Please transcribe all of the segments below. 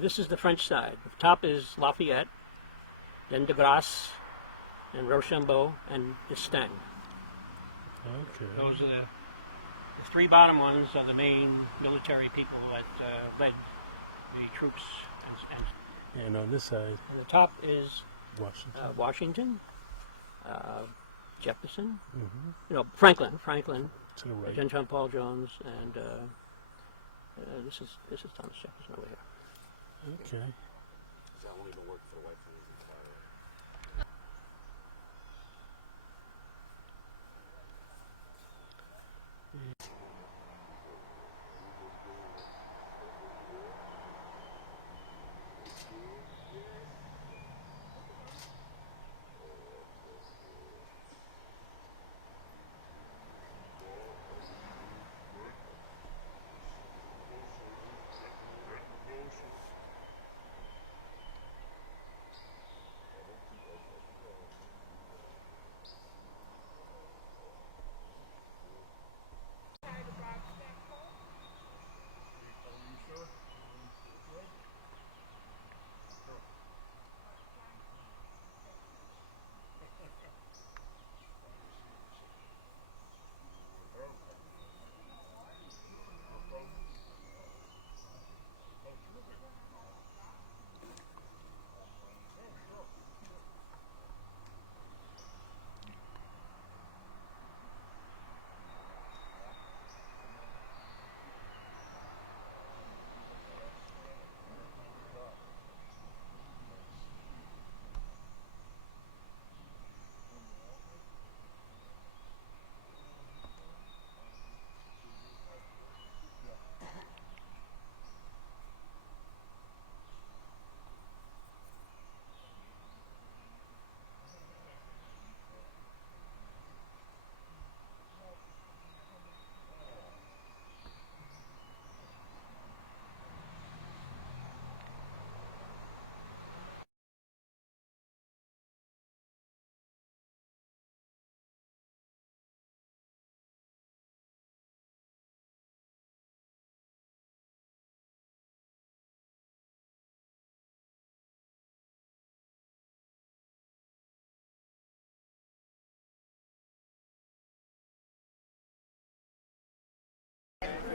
This is the French side. The top is Lafayette, then de Grasse, and Rochambeau, and D'Estaing. Okay. Those are the three bottom ones are the main military people that led the troops. And on this side, And the top is Washington. Washington, Jefferson, Mm-hmm. Franklin, To the right. John Paul Jones, and this is Thomas Jefferson over here. Okay. That won't even work for the white people.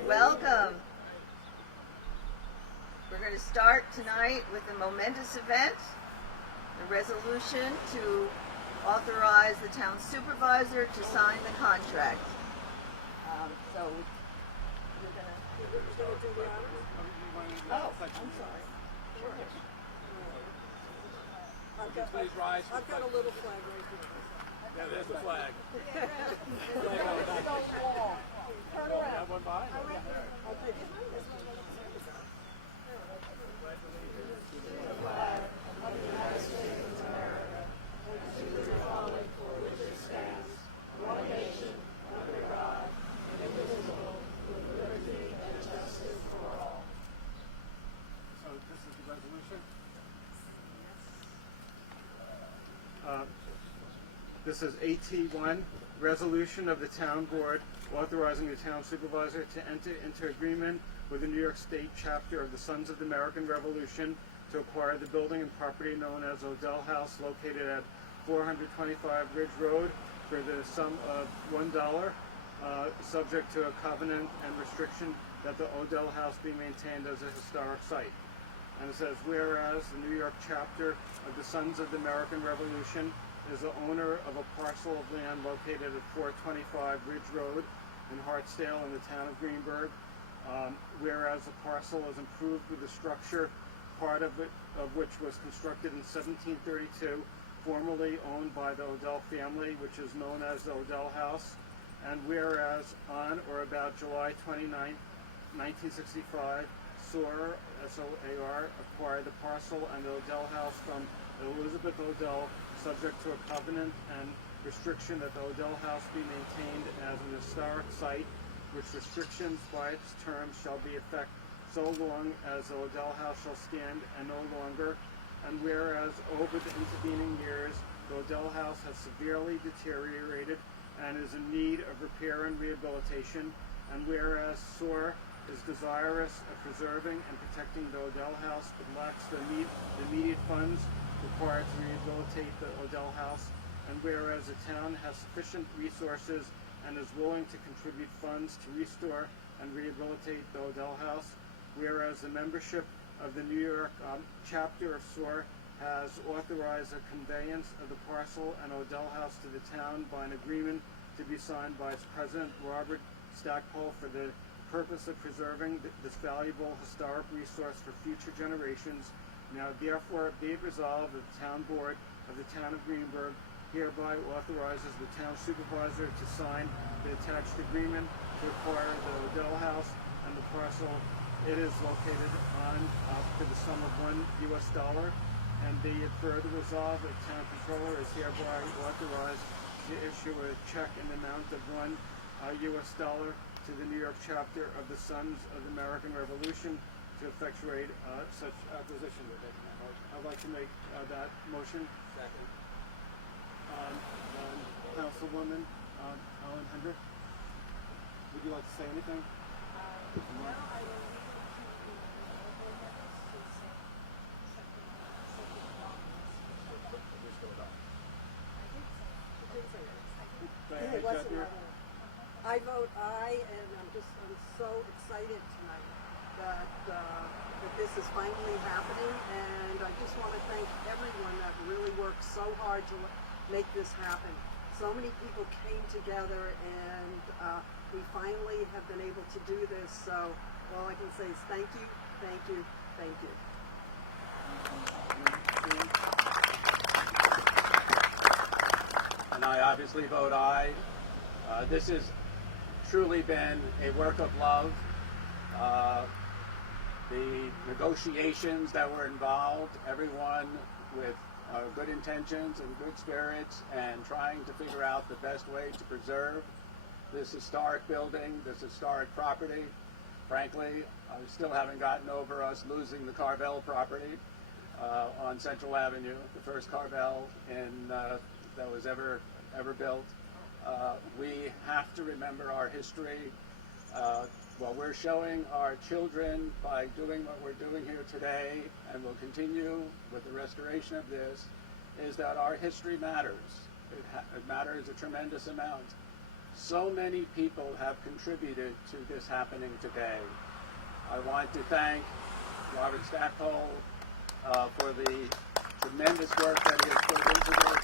Welcome. We're going to start tonight with a momentous event, the resolution to authorize the town supervisor to sign the contract. So we're going to do the honors. Oh, I'm sorry. Sure. I've got a little flag right here. Yeah, there's the flag. Turn around. Have one by? I'll take it. So this is the resolution? This is AT1, resolution of the town board authorizing the town supervisor to enter into agreement with the New York State chapter of the Sons of the American Revolution to acquire the building and property known as Odell House located at 425 Ridge Road for the sum of $1, subject to a covenant and restriction that the Odell House be maintained as a historic site. And it says, whereas the New York chapter of the Sons of the American Revolution is the owner of a parcel of land located at 425 Ridge Road in Hartsdale in the town of Greenburgh, whereas the parcel is improved with a structure, part of which was constructed in 1732, formerly owned by the Odell family, which is known as the Odell House, and whereas on or about July 29, 1965, SOAR, S-O-A-R, acquired the parcel and the Odell House from Elizabeth Odell, subject to a covenant and restriction that the Odell House be maintained as an historic site, which restrictions by its terms shall be effect so long as the Odell House shall stand and no longer, and whereas over the intervening years the Odell House has severely deteriorated and is in need of repair and rehabilitation, and whereas SOAR is desirous of preserving and protecting the Odell House, but lacks the immediate funds required to rehabilitate the Odell House, and whereas the town has sufficient resources and is willing to contribute funds to restore and rehabilitate the Odell House, whereas the membership of the New York chapter of SOAR has authorized a conveyance of the parcel and Odell House to the town by an agreement to be signed by its president, Robert Stackpole, for the purpose of preserving this valuable historic resource for future generations. Now therefore be it resolved that the town board of the town of Greenburgh hereby authorizes the town supervisor to sign the attached agreement to acquire the Odell House and the parcel. It is located on for the sum of $1, and be it further resolved that the town controller is hereby authorized to issue a check in the amount of $1 to the New York chapter of the Sons of the American Revolution to effectuate such acquisition. I'd like to make that motion. Second. Councilwoman Ellen Hendrick, would you like to say anything? It wasn't that one. I vote aye, and I'm so excited tonight that this is finally happening, and I just want to thank everyone that really worked so hard to make this happen. So many people came together, and we finally have been able to do this. So all I can say is thank you, thank you, thank you. And I obviously vote aye. This has truly been a work of love. The negotiations that were involved, everyone with good intentions and good spirits, and trying to figure out the best way to preserve this historic building, this historic property. Frankly, I still haven't gotten over us losing the Carvel property on Central Avenue, the first Carvel that was ever built. We have to remember our history. What we're showing our children by doing what we're doing here today, and will continue with the restoration of this, is that our history matters. It matters a tremendous amount. So many people have contributed to this happening today. I want to thank Robert Stackpole for the tremendous work that he has put into this.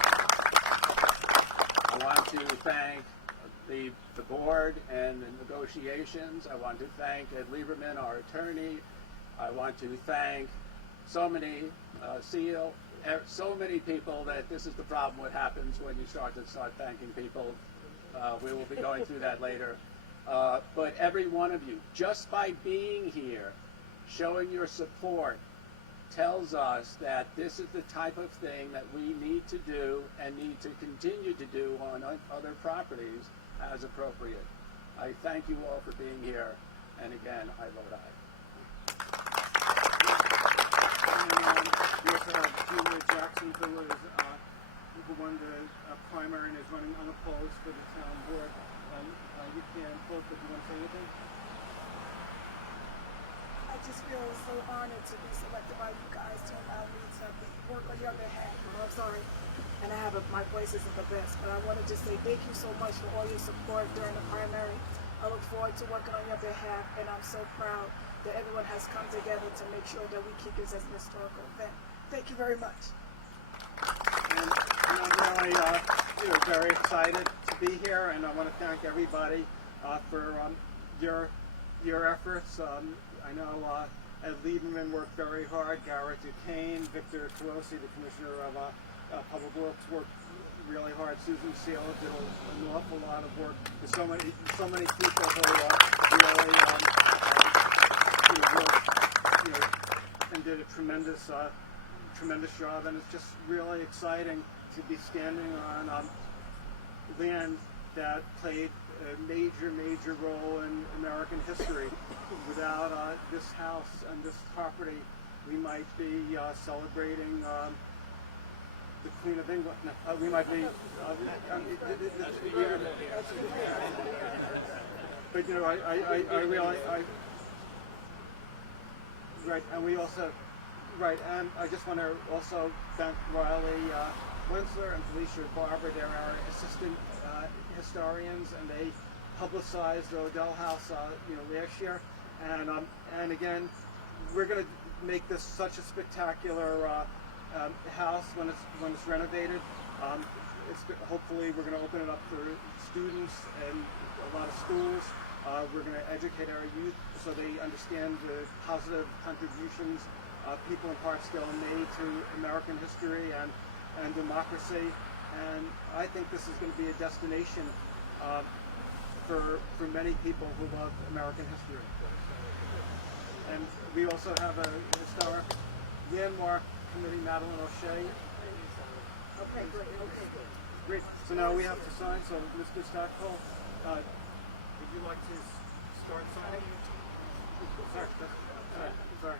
I want to thank the board and the negotiations. I want to thank Ed Lieberman, our attorney. I want to thank so many so many people that this is the problem what happens when you start thanking people. We will be going through that later. But every one of you, just by being here, showing your support, tells us that this is the type of thing that we need to do and need to continue to do on other properties as appropriate. I thank you all for being here, and again, I vote aye. We also have Julia Jackson, who won the primary and is running unopposed for the town board. You can vote, but you want to say anything? I just feel so honored to be selected by you guys to allow me to work on your behalf. I'm sorry, and my voice isn't the best, but I want to just say thank you so much for all your support during the primary. I look forward to working on your behalf, and I'm so proud that everyone has come together to make sure that we keep this as an historical event. Thank you very much. And I'm really very excited to be here, and I want to thank everybody for your efforts. I know Ed Lieberman worked very hard. Garrett Duquesne, Victor Tuosi, the Commissioner of Public Works, worked really hard. Susan Seal did an awful lot of work. There's so many people who really worked, and did a tremendous job. And it's just really exciting to be standing on land that played a major role in American history. Without this house and this property, we might be celebrating the Queen of England. No, we might be. But I Right, and we also, right, and I just want to also thank Riley Winsler and Felicia Barber. They're our assistant historians, and they publicized the Odell House, last year. And again, we're going to make this such a spectacular house when it's renovated. Hopefully, we're going to open it up for students and a lot of schools. We're going to educate our youth so they understand the positive contributions people in Hartsdale made to American history and democracy. And I think this is going to be a destination for many people who love American history. And we also have a historic landmark committee, Madeline O'Shea. Okay, great. Great. So now we have to sign. So Mr. Stackpole, would you like to start signing? Sorry.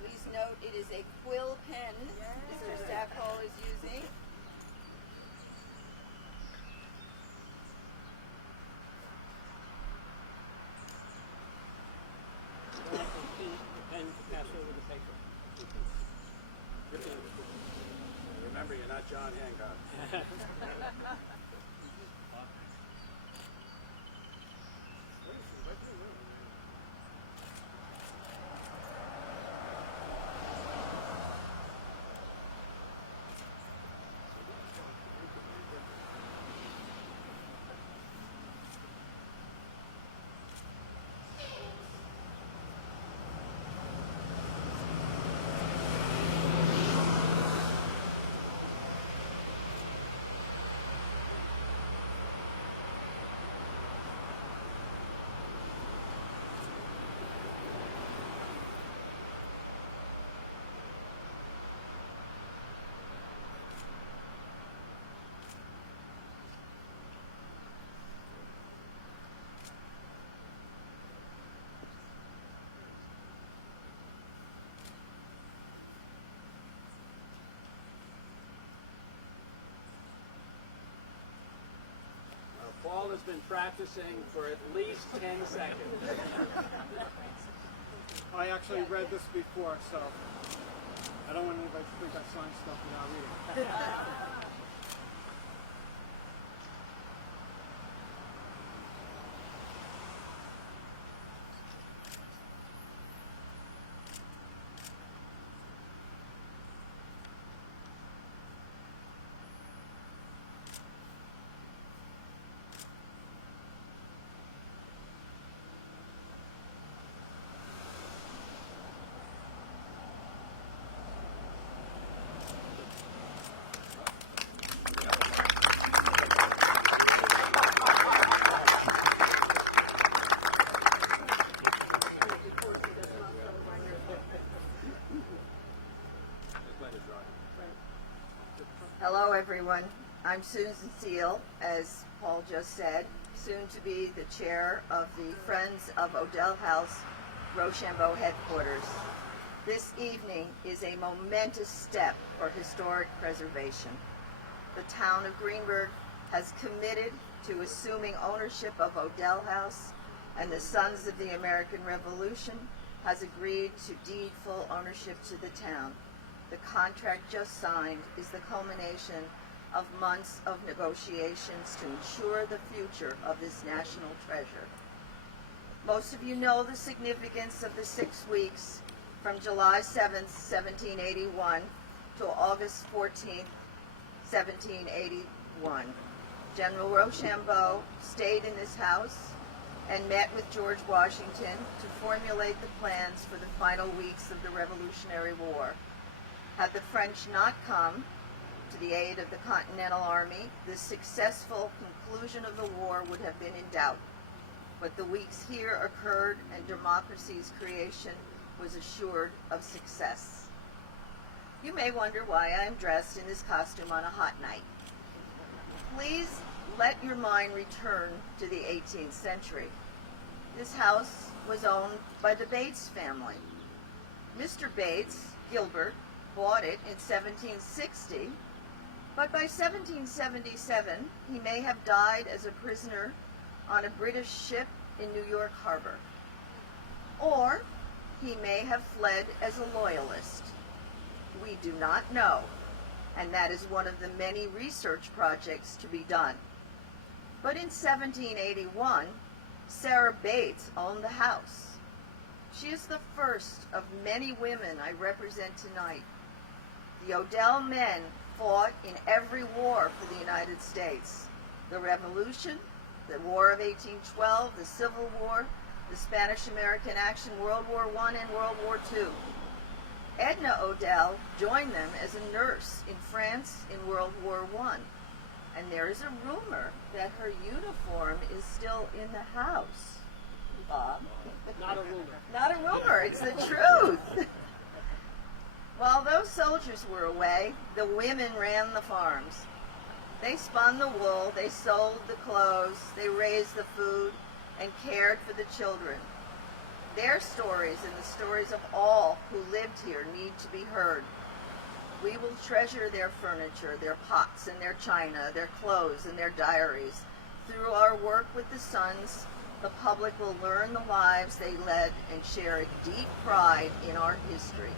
Please note it is a quill pen Mr. Stackpole is using. And pass over the paper. Remember, you're not John Hancock. Paul has been practicing for at least 10 seconds. I actually read this before, so I don't want anybody to think I signed stuff without reading. Hello, everyone. I'm Susan Seal, as Paul just said, soon to be the chair of the Friends of Odell House, Rochambeau headquarters. This evening is a momentous step for historic preservation. The town of Greenburgh has committed to assuming ownership of Odell House, and the Sons of the American Revolution has agreed to deed full ownership to the town. The contract just signed is the culmination of months of negotiations to ensure the future of this national treasure. Most of you know the significance of the 6 weeks from July 7th, 1781 to August 14th, 1781. General Rochambeau stayed in this house and met with George Washington to formulate the plans for the final weeks of the Revolutionary War. Had the French not come to the aid of the Continental Army, the successful conclusion of the war would have been in doubt. But the weeks here occurred, and democracy's creation was assured of success. You may wonder why I am dressed in this costume on a hot night. Please let your mind return to the 18th century. This house was owned by the Bates family. Mr. Bates, Gilbert, bought it in 1760, but by 1777 he may have died as a prisoner on a British ship in New York Harbor. Or he may have fled as a loyalist. We do not know, and that is one of the many research projects to be done. But in 1781, Sarah Bates owned the house. She is the first of many women I represent tonight. The Odell men fought in every war for the United States. The Revolution, the War of 1812, the Civil War, the Spanish-American Action, World War I and World War II. Edna Odell joined them as a nurse in France in World War I. And there is a rumor that her uniform is still in the house. Bob? Not a rumor. Not a rumor, it's the truth. While those soldiers were away, the women ran the farms. They spun the wool, they sold the clothes, they raised the food, and cared for the children. Their stories and the stories of all who lived here need to be heard. We will treasure their furniture, their pots and their china, their clothes and their diaries. Through our work with the sons, the public will learn the lives they led and share a deep pride in our history.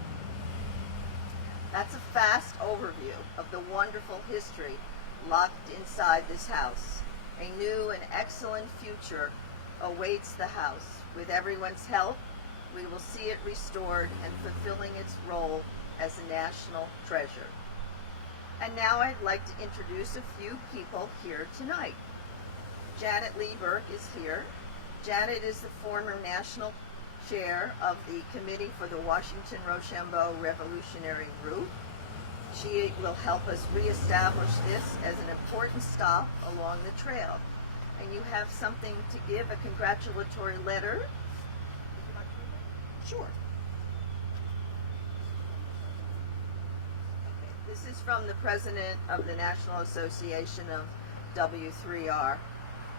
That's a fast overview of the wonderful history locked inside this house. A new and excellent future awaits the house. With everyone's help, we will see it restored and fulfilling its role as a national treasure. And now I'd like to introduce a few people here tonight. Janet Lee Burke is here. Janet is the former national chair of the Committee for the Washington-Rochambeau Revolutionary Route. She will help us reestablish this as an important stop along the trail. And you have something to give, a congratulatory letter. Sure. This is from the president of the National Association of W3R.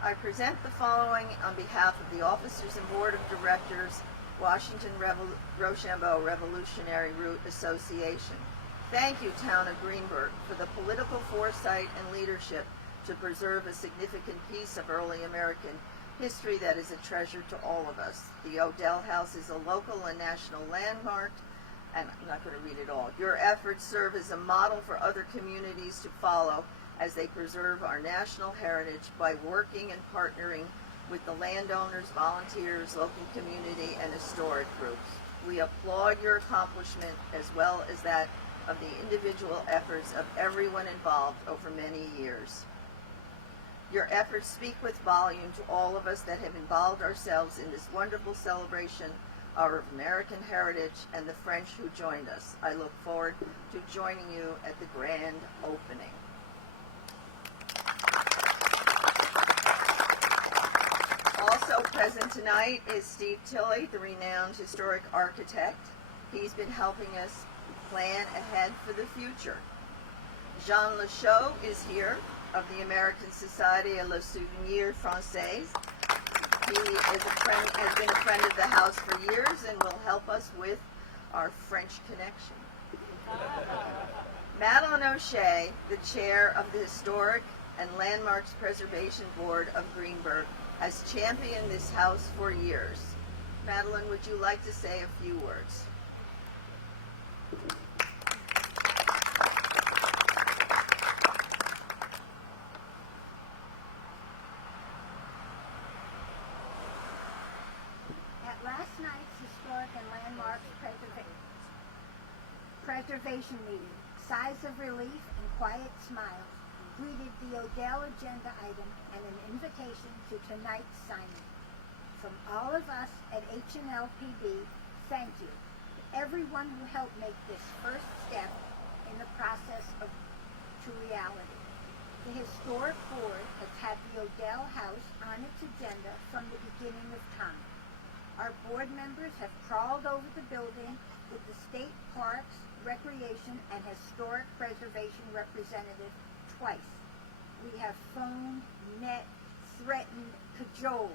I present the following on behalf of the officers and board of directors, Washington-Rochambeau Revolutionary Route Association. Thank you, Town of Greenburgh, for the political foresight and leadership to preserve a significant piece of early American history that is a treasure to all of us. The Odell House is a local and national landmark, and I'm not going to read it all. Your efforts serve as a model for other communities to follow as they preserve our national heritage by working and partnering with the landowners, volunteers, local community, and historic groups. We applaud your accomplishment as well as that of the individual efforts of everyone involved over many years. Your efforts speak with volume to all of us that have involved ourselves in this wonderful celebration of American heritage and the French who joined us. I look forward to joining you at the grand opening. Also present tonight is Steve Tilley, the renowned historic architect. He's been helping us plan ahead for the future. Jean Lachaud is here, of the American Society of le Souvenir Français. He is has been a friend of the house for years and will help us with our French connection. Madeline O'Shea, the chair of the Historic and Landmarks Preservation Board of Greenburgh, has championed this house for years. Madeline, would you like to say a few words? At last night's Historic and Landmarks Preservation meeting, sighs of relief and quiet smiles greeted the Odell agenda item and an invitation to tonight's signing. From all of us at H&LPB, thank you to everyone who helped make this first step in the process to reality. The Historic Board has had the Odell House on its agenda from the beginning of time. Our board members have crawled over the building with the State Parks, Recreation, and Historic Preservation representative twice. we have phoned, met, threatened, cajoled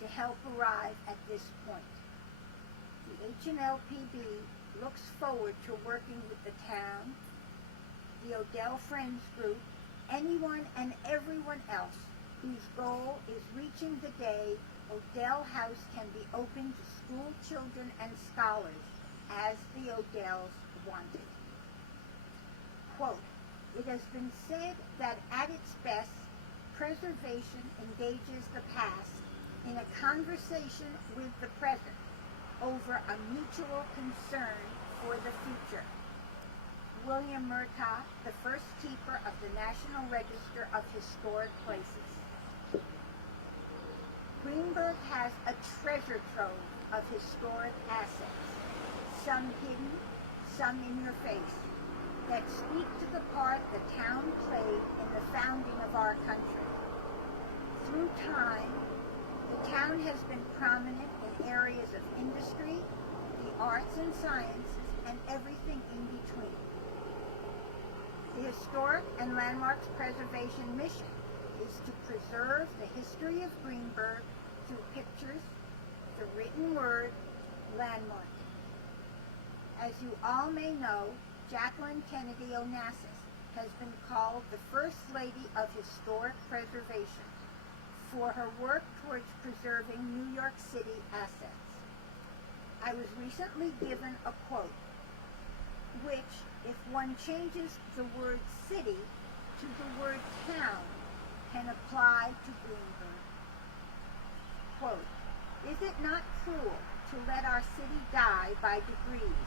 to help arrive at this point. The HNLPB looks forward to working with the town, the Odell Friends Group, anyone and everyone else whose goal is reaching the day Odell House can be open to school children and scholars as the Odells wanted. Quote, "It has been said that at its best, preservation engages the past in a conversation with the present over a mutual concern for the future." William Murtaugh, the first keeper of the National Register of Historic Places. Greenburgh has a treasure trove of historic assets, some hidden, some in your face, that speak to the part the town played in the founding of our country. Through time, the town has been prominent in areas of industry, the arts and sciences, and everything in between. The Historic and Landmarks Preservation mission is to preserve the history of Greenburgh through pictures, the written word, landmarking. As you all may know, Jacqueline Kennedy Onassis has been called the First Lady of Historic Preservation for her work towards preserving New York City assets. I was recently given a quote, which, if one changes the word city to the word town, can apply to Greenburgh. Quote, "Is it not cruel to let our city die by degrees,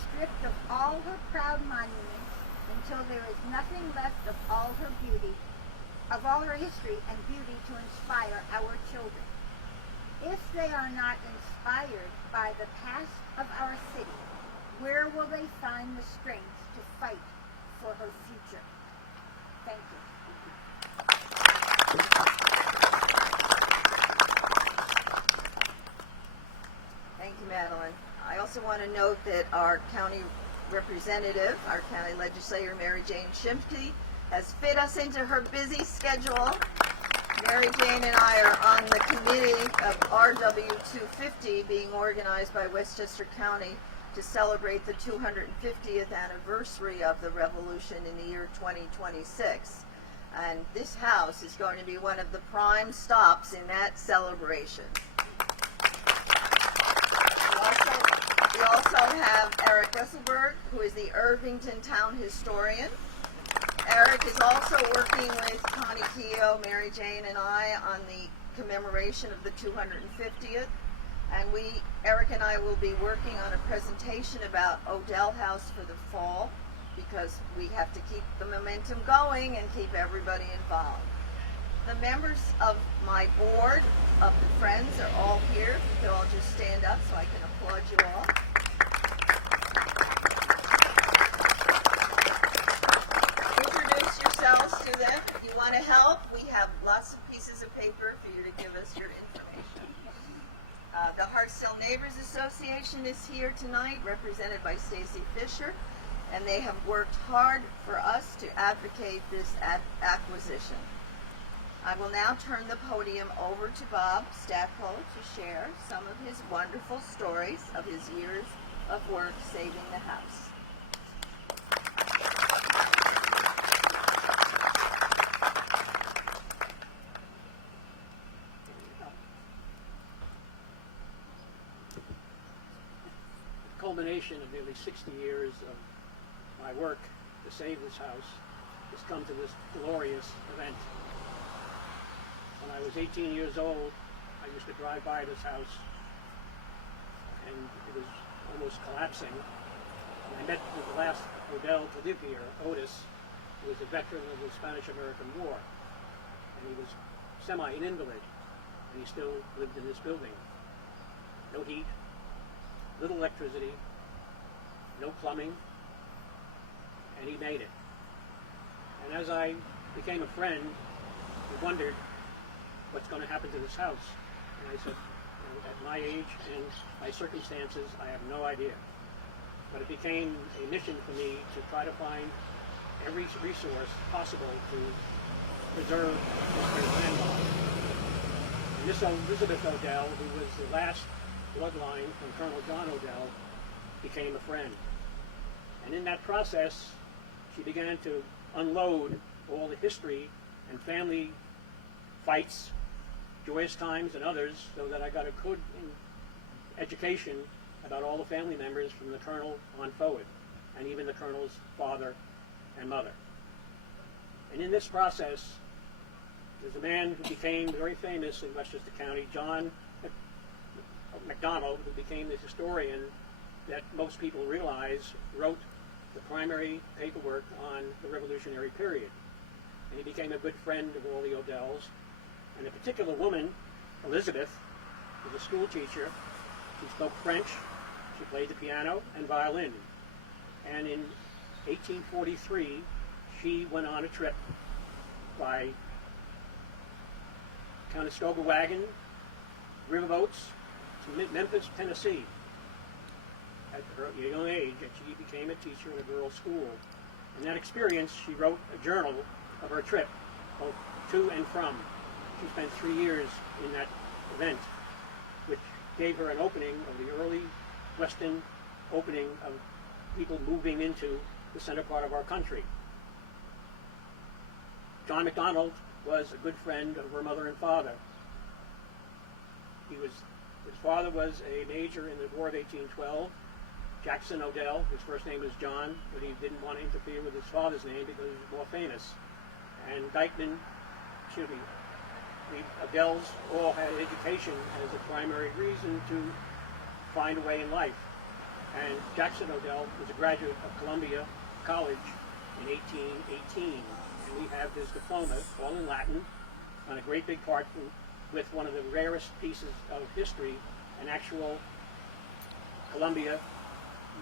stripped of all her proud monuments until there is nothing left of all her beauty, of all her history and beauty to inspire our children? If they are not inspired by the past of our city, where will they find the strength to fight for her future?" Thank you. Thank you, Madeline. I also want to note that our county representative, our county legislator, Mary Jane Shimke, has fit us into her busy schedule. Mary Jane and I are on the committee of RW 250 being organized by Westchester County to celebrate the 250th anniversary of the revolution in the year 2026. And this house is going to be one of the prime stops in that celebration. We also have Eric Wesselberg, who is the Irvington Town Historian. Eric is also working with Connie Keogh, Mary Jane, and I on the commemoration of the 250th. And Eric and I will be working on a presentation about Odell House for the fall, because we have to keep the momentum going and keep everybody involved. The members of my board of the Friends are all here. If you could all just stand up so I can applaud you all. Introduce yourselves to them. If you want to help, we have lots of pieces of paper for you to give us your information. The Hartsdale Neighbors Association is here tonight, represented by Stacy Fisher, and they have worked hard for us to advocate this acquisition. I will now turn the podium over to Bob Stacko to share some of his wonderful stories of his years of work saving the house. The culmination of nearly 60 years of my work to save this house has come to this glorious event. When I was 18 years old, I used to drive by this house, and it was almost collapsing. And I met with the last Odell to live here, Otis, who was a veteran of the Spanish-American War, and he was an invalid, and he still lived in this building. No heat, little electricity, no plumbing, and he made it. And as I became a friend, we wondered what's going to happen to this house. And I said, at my age and my circumstances, I have no idea. But it became a mission for me to try to find every resource possible to preserve this landmark. And Miss Elizabeth Odell, who was the last bloodline from Colonel John Odell, became a friend. And in that process, she began to unload all the history and family fights, joyous times and others, so that I got a good education about all the family members from the Colonel on forward, and even the Colonel's father and mother. And in this process, there's a man who became very famous in Westchester County, John McDonald, who became the historian that most people realize wrote the primary paperwork on the Revolutionary period. And he became a good friend of all the Odells. And a particular woman, Elizabeth, was a school teacher. She spoke French, she played the piano and violin. And in 1843, she went on a trip by Conestoga wagon, riverboats, to Memphis, Tennessee, at her young age, and she became a teacher in a girls' school. In that experience, she wrote a journal of her trip, both to and from. She spent 3 years in that event, which gave her an opening of the early Western opening of people moving into the center part of our country. John McDonald was a good friend of her mother and father. His father was a major in the War of 1812. Jackson Odell, his first name was John, but he didn't want to interfere with his father's name because he was more famous. And the Odells all had education as a primary reason to find a way in life. And Jackson Odell was a graduate of Columbia College in 1818. And we have his diploma, all in Latin, on a great big part with one of the rarest pieces of history, an actual Columbia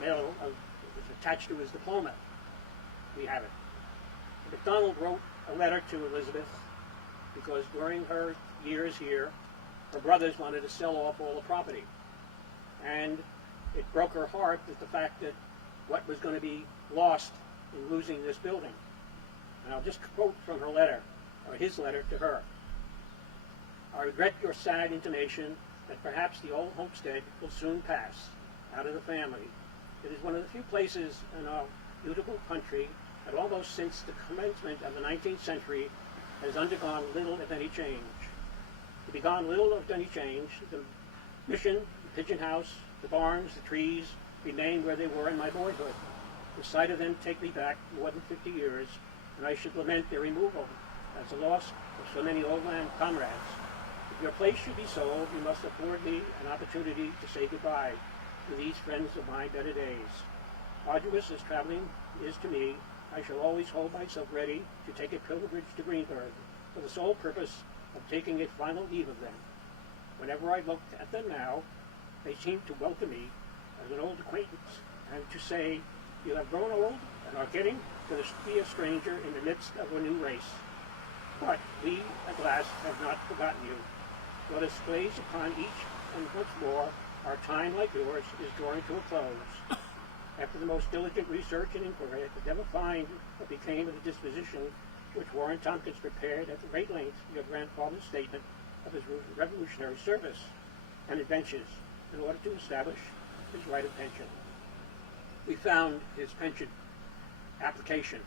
medal was attached to his diploma. We have it. McDonald wrote a letter to Elizabeth because during her years here, her brothers wanted to sell off all the property. And it broke her heart at the fact that what was going to be lost in losing this building. And I'll just quote from her letter, or his letter to her. I regret your sad intimation that perhaps the old homestead will soon pass out of the family. It is one of the few places in our beautiful country that almost since the commencement of the 19th century has undergone little if any change. To be gone little if any change, the mission, the pigeon house, the barns, the trees remain where they were in my boyhood. The sight of them take me back more than 50 years, and I should lament their removal as the loss of so many old land comrades. If your place should be sold, you must afford me an opportunity to say goodbye to these friends of my better days. Arduous as traveling is to me, I shall always hold myself ready to take a pilgrimage to Greenburgh for the sole purpose of taking a final leave of them. Whenever I look at them now, they seem to welcome me as an old acquaintance and to say, you have grown old and are getting to be a stranger in the midst of a new race. But we, at last, have not forgotten you. Let us gaze upon each, and once more, our time, like yours, is drawing to a close. After the most diligent research and inquiry, I could never find what became of the disposition which Warren Tompkins prepared at great length your grandfather's statement of his revolutionary service and adventures in order to establish his right of pension. We found his pension application.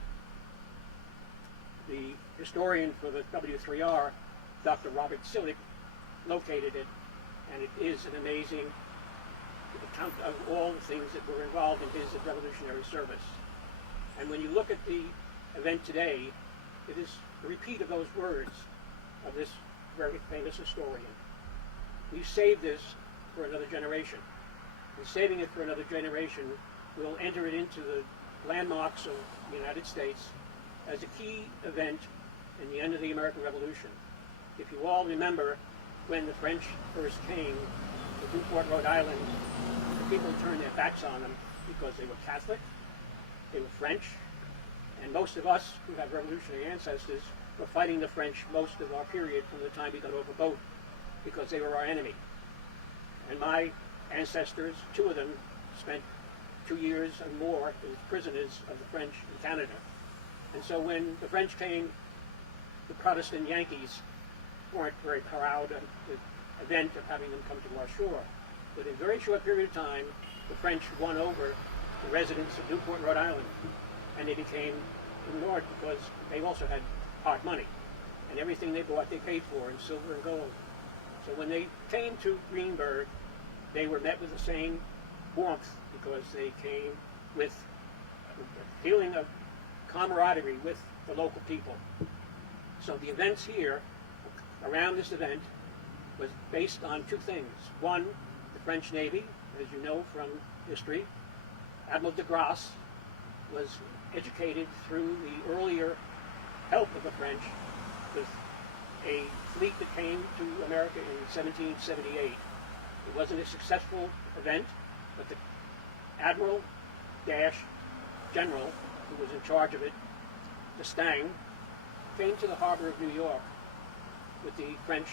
The historian for the W3R, Dr. Robert Sillick, located it, and it is an amazing account of all the things that were involved in his revolutionary service. And when you look at the event today, it is a repeat of those words of this very famous historian. We've saved this for another generation. And saving it for another generation will enter it into the landmarks of the United States as a key event in the end of the American Revolution. If you all remember when the French first came to Newport, Rhode Island, the people turned their backs on them because they were Catholic, they were French, and most of us who have revolutionary ancestors were fighting the French most of our period from the time we got off a boat because they were our enemy. And my ancestors, 2 of them, spent 2 years and more as prisoners of the French in Canada. And so when the French came the Protestant Yankees weren't very proud of the event of having them come to our shore. Within a very short period of time, the French won over the residents of Newport, Rhode Island, and they became ignored because they also had hard money, and everything they bought they paid for in silver and gold. So when they came to Greenburgh, they were met with the same warmth because they came with a feeling of camaraderie with the local people. So the events here, around this event, was based on two things. One, the French Navy, as you know from history. Admiral de Grasse was educated through the earlier help of the French with a fleet that came to America in 1778. It wasn't a successful event, but the Admiral General, who was in charge of it, D'Estaing, came to the harbor of New York with the French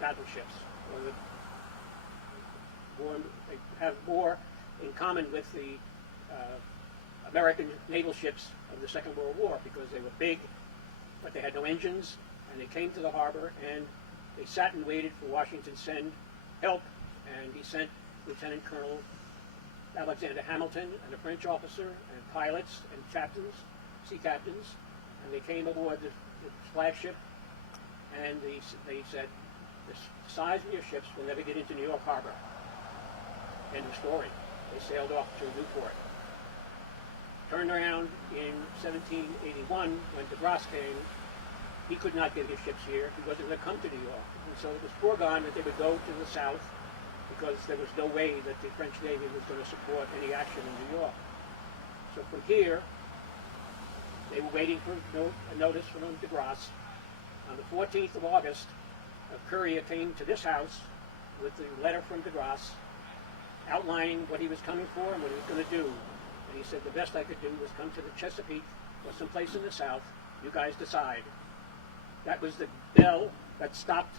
battleships, or they have more in common with the American naval ships of the Second World War because they were big, but they had no engines, and they came to the harbor and they sat and waited for Washington to send help, and he sent Lieutenant Colonel Alexander Hamilton and a French officer and pilots and captains, sea captains, and they came aboard the flagship, and they said, the size of your ships will never get into New York Harbor. End of story. They sailed off to Newport. Turned around in 1781 when de Grasse came. He could not get his ships here. He wasn't going to come to New York. And so it was foregone that they would go to the south because there was no way that the French Navy was going to support any action in New York. So from here, they were waiting for a notice from de Grasse. On the 14th of August, a courier came to this house with the letter from de Grasse outlining what he was coming for and what he was going to do. And he said the best I could do was come to the Chesapeake or someplace in the south. You guys decide. That was the bell that stopped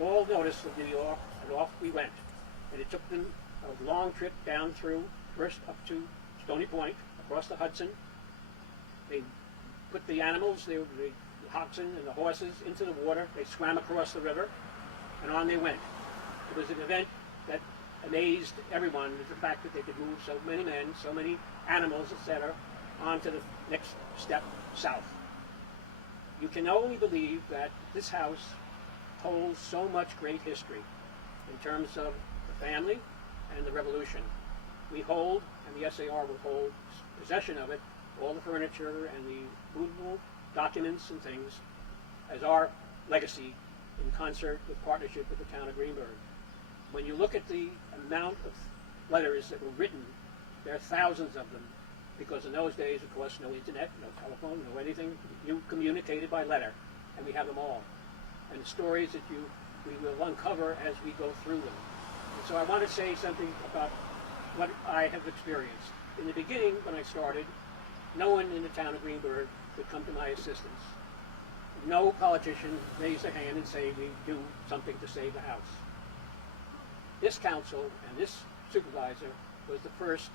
all notice of New York, and off we went. And it took them a long trip down through, first up to Stony Point, across the Hudson. They put the animals, the oxen and the horses, into the water. They swam across the river, and on they went. It was an event that amazed everyone, was the fact that they could move so many men, so many animals, etc., on to the next step south. You can only believe that this house holds so much great history in terms of the family and the Revolution. We hold, and the SAR will hold possession of it, all the furniture and the movable documents and things, as our legacy in concert with partnership with the town of Greenburgh. When you look at the amount of letters that were written, there are thousands of them, because in those days, of course, no internet, no telephone, no anything. You communicated by letter, and we have them all. And the stories that we will uncover as we go through them. And so I want to say something about what I have experienced. In the beginning, when I started, no one in the town of Greenburgh would come to my assistance. No politician raised their hand and say, we do something to save the house. This council and this supervisor was the first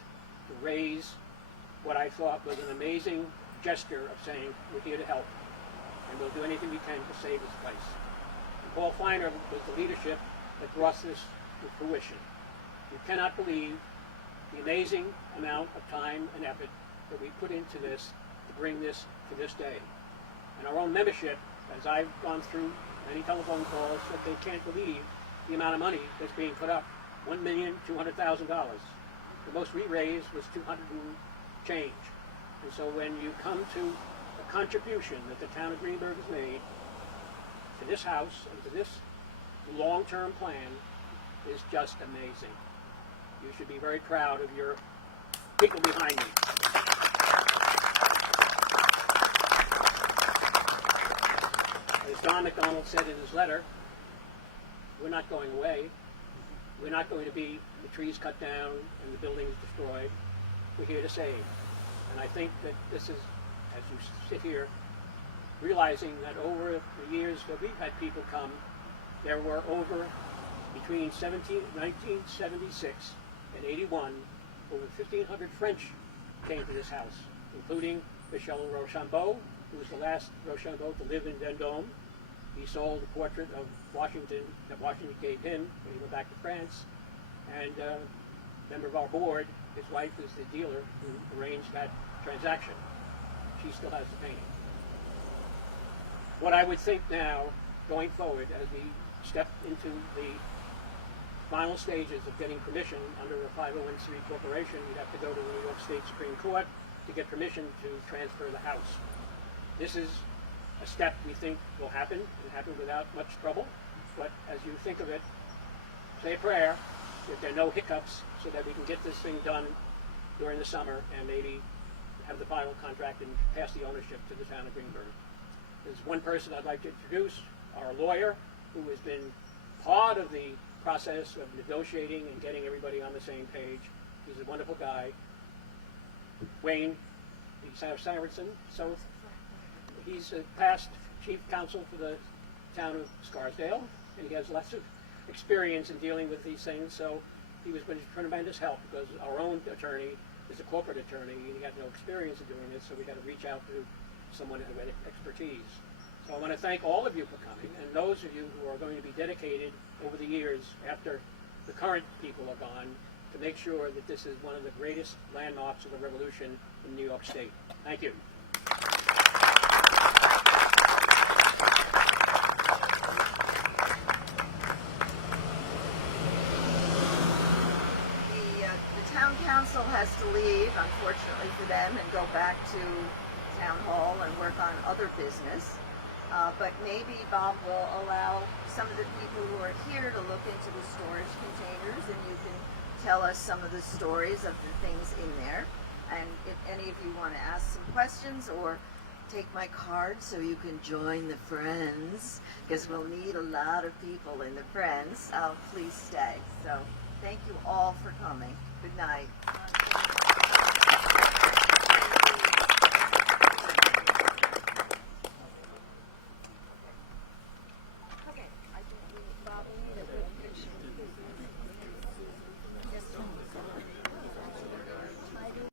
to raise what I thought was an amazing gesture of saying, we're here to help, and we'll do anything we can to save this place. And Paul Feiner was the leadership that brought this to fruition. You cannot believe the amazing amount of time and effort that we put into this to bring this to this day. And our own membership, as I've gone through many telephone calls, that they can't believe the amount of money that's being put up, $1,200,000. The most we raised was 200 and change. And so when you come to the contribution that the town of Greenburgh has made to this house and to this long-term plan is just amazing. You should be very proud of your people behind me. As Don McDonald said in his letter, we're not going away. We're not going to be the trees cut down and the buildings destroyed. We're here to save. And I think that this is, as you sit here, realizing that over the years that we've had people come, there were over, between 1976 and 81, over 1,500 French came to this house, including Washington-Rochambeau who was the last Rochambeau to live in Vendôme. He sold a portrait of Washington that Washington gave him when he went back to France. And a member of our board, his wife is the dealer who arranged that transaction. She still has the painting. What I would think now, going forward, as we step into the final stages of getting permission under a 501c corporation, you'd have to go to the New York State Supreme Court to get permission to transfer the house. This is a step we think will happen, and happen without much trouble, but as you think of it, say a prayer that there are no hiccups so that we can get this thing done during the summer and maybe have the final contract and pass the ownership to the town of Greenburgh. There's one person I'd like to introduce, our lawyer, who has been part of the process of negotiating and getting everybody on the same page. He's a wonderful guy. Wayne Saracen. So he's a past chief counsel for the town of Scarsdale, and he has lots of experience in dealing with these things. So he was been a tremendous help, because our own attorney is a corporate attorney, and he had no experience in doing this, so we had to reach out to someone who had expertise. So I want to thank all of you for coming, and those of you who are going to be dedicated over the years after the current people are gone, to make sure that this is one of the greatest landmarks of the revolution in New York State. Thank you. The town council has to leave, unfortunately for them, and go back to town hall and work on other business. But maybe Bob will allow some of the people who are here to look into the storage containers, and you can tell us some of the stories of the things in there. And if any of you want to ask some questions or take my card so you can join the Friends, because we'll need a lot of people in the Friends, please stay. So thank you all for coming. Good night.